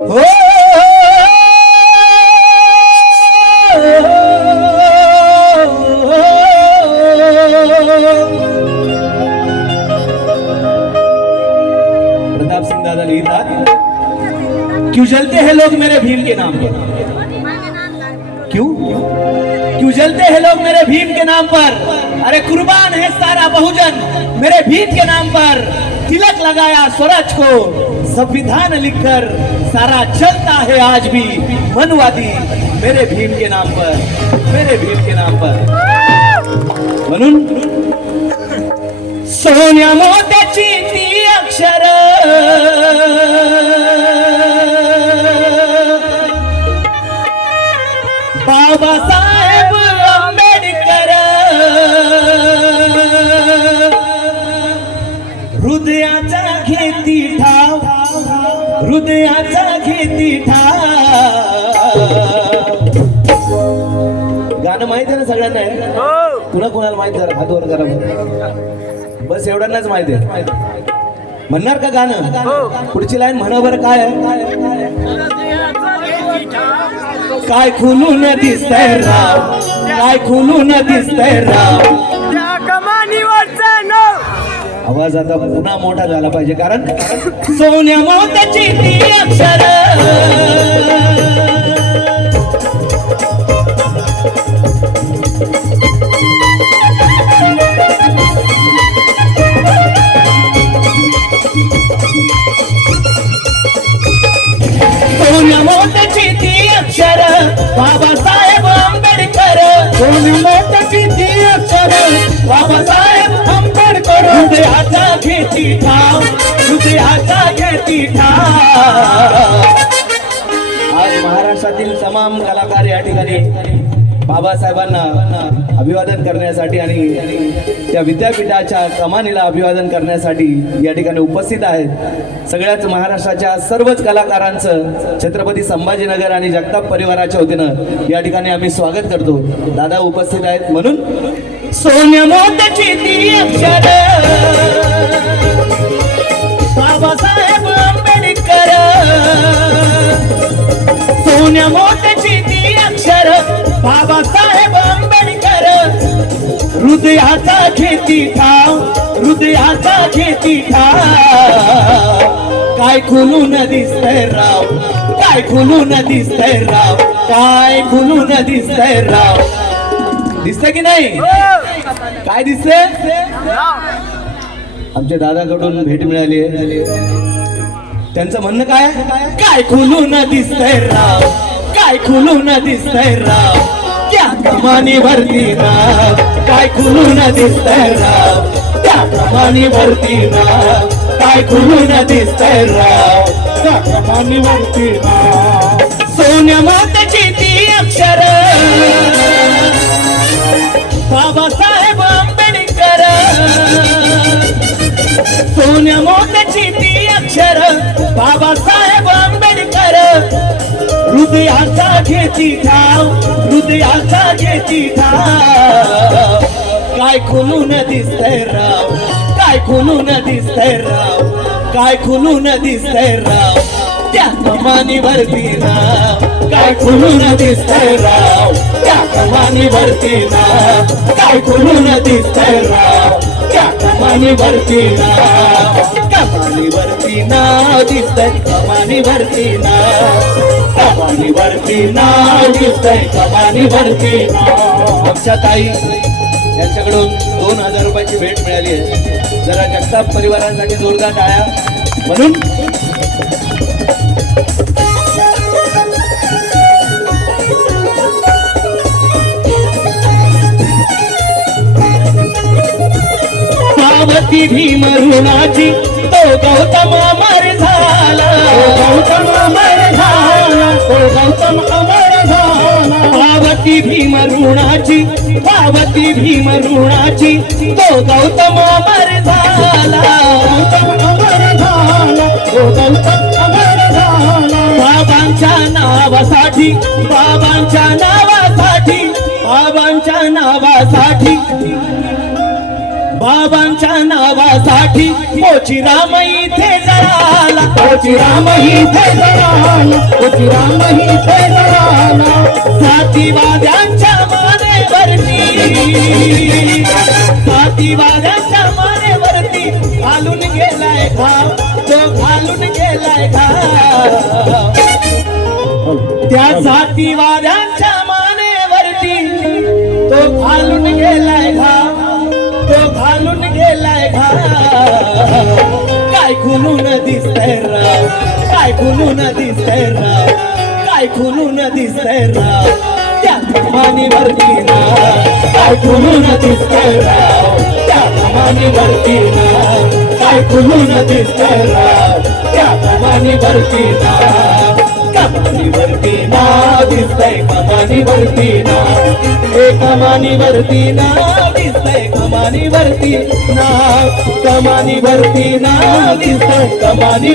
प्रताप सिंह दादा लिहितात क्यों जलते हैं लोग मेरे भीम के नाम पर? क्यों? क्यों जलते हैं लोग मेरे भीम के नाम पर? अरे कुर्बान है सारा बहुजन। मेरे भीम के नाम पर तिलक लगाया स्वराज को। संविधान लिखकर सारा चलता है आज भी मनवादी मेरे भीम के नाम पर, मेरे भीम के नाम पर। म्हणून सोन्या मोत्याची ती अक्षर। हृदयाचा घेती ठाव हृदयाचा घेती ठाव. गाणं माहीत आहे ना सगळ्यांना? कुणा कुणाला माहीत जरा हात वर करा. बस एवढ्यांनाच माहिती आहे. म्हणणार का गाणं? पुढची लाईन म्हणा बरं काय. काय खुलून दिसतंय राव? काय खुलून दिसतंय राव? आवाज आता पुन्हा मोठा झाला पाहिजे. कारण सोन्या मोत्याची ती अक्षर हृदयाचा घेती ठाव हृदयाचा घेती ठाव आज महाराष्ट्रातील तमाम कलाकार या ठिकाणी बाबासाहेबांना अभिवादन करण्यासाठी आणि त्या विद्यापीठाच्या कमानीला अभिवादन करण्यासाठी या ठिकाणी उपस्थित आहेत. सगळ्याच महाराष्ट्राच्या सर्वच कलाकारांचं छत्रपती संभाजीनगर आणि जगताप परिवाराच्या वतीनं या ठिकाणी आम्ही स्वागत करतो. दादा उपस्थित आहेत म्हणून सोन्या मोत्याची ती अक्षर. बाबासाहेब आंबेडकर. सोन्या मोत्याची ती अक्षर. बाबासाहेब आंबेडकर. हृदयाचा खेती ठाव हृदयाचा खेती ठाव. काय खुलून दिसतंय राव? काय खुलून दिसतंय राव? काय खुलून दिसतंय राव? दिसतंय की नाही? काय दिसतंय? आमच्या दादाकडून भेट मिळाली त्यांचं म्हणणं काय? काय खुलून दिसतंय राव? काय खुलून दिसतय राव? त्या कमानी भरती राव. काय खुलून दिसतय राव? त्या कमानी भरती राव. काय खुलून दिसतय राव? त्या कमानी भरती राव. सोन्या माताची ती अक्षर. सोन्या ती अक्षर. बाबासाहेब आंबेडकर. हृदयाचा घेती ठाव हृदयाचा घेती ठाव. काय खुलून दिसतंय राव काय खुलून दिसतंय राव काय खुलून दिसतंय राव. त्या कमानी भरती नाव काय खुलून दिसतंय राव. त्या कमानी भरती नाव काय खुलून दिसतंय राव. त्या कमानी राव नाव कमानी भरती नाव दिसतंय कमानी ना. नाव कमानी भरती नाव दिसतंय कमानी भरती ताई यांच्याकडून दोन हजार रुपयाची भेट मिळाली आहे. जरा जगताप परिवारांसाठी जोरदार टाळ्या. म्हणून पावती भीम ऋणाची तो गौतम अमर झाला. गौतम अमर झाला. तो गौतम अमर झाला. पावती भीम ऋणाची पावती भीम ऋणाची तो गौतम अमर झाला. गौतम अमर झाला. तो गौतम अमर झाला. बाबांच्या नावासाठी बाबांच्या नावासाठी बाबांच्या नावासाठी बाबांच्या नावासाठी मोची राम इथे जळाला. ओची राम ही थे जळाला. ओची राम ही थे जळाला. जातीवाद्यांच्या मानेवरती. जातीवाद्यांच्या मानेवरती घालून गेलाय घाव तो घालून गेलाय घाव त्या जातीवाद्यांच्या मानेवरती तो घालून गेलाय काय खुलून दिसतय राव? काय खुलून दिसतय राव? काय खुलून दिसतय राव? त्या कमानीवरती ना. काय खुलून दिसतंय राव? त्या कमानीवरती ना. काय खुलून दिसतंय राव? त्या कमानीवरती ना. कमानीवरती ना दिसतंय कमानीवरती ना? हे कमानीवरती ना दिसतंय कमानीवरती ना? कमानीवरती ना दिसतय कमानी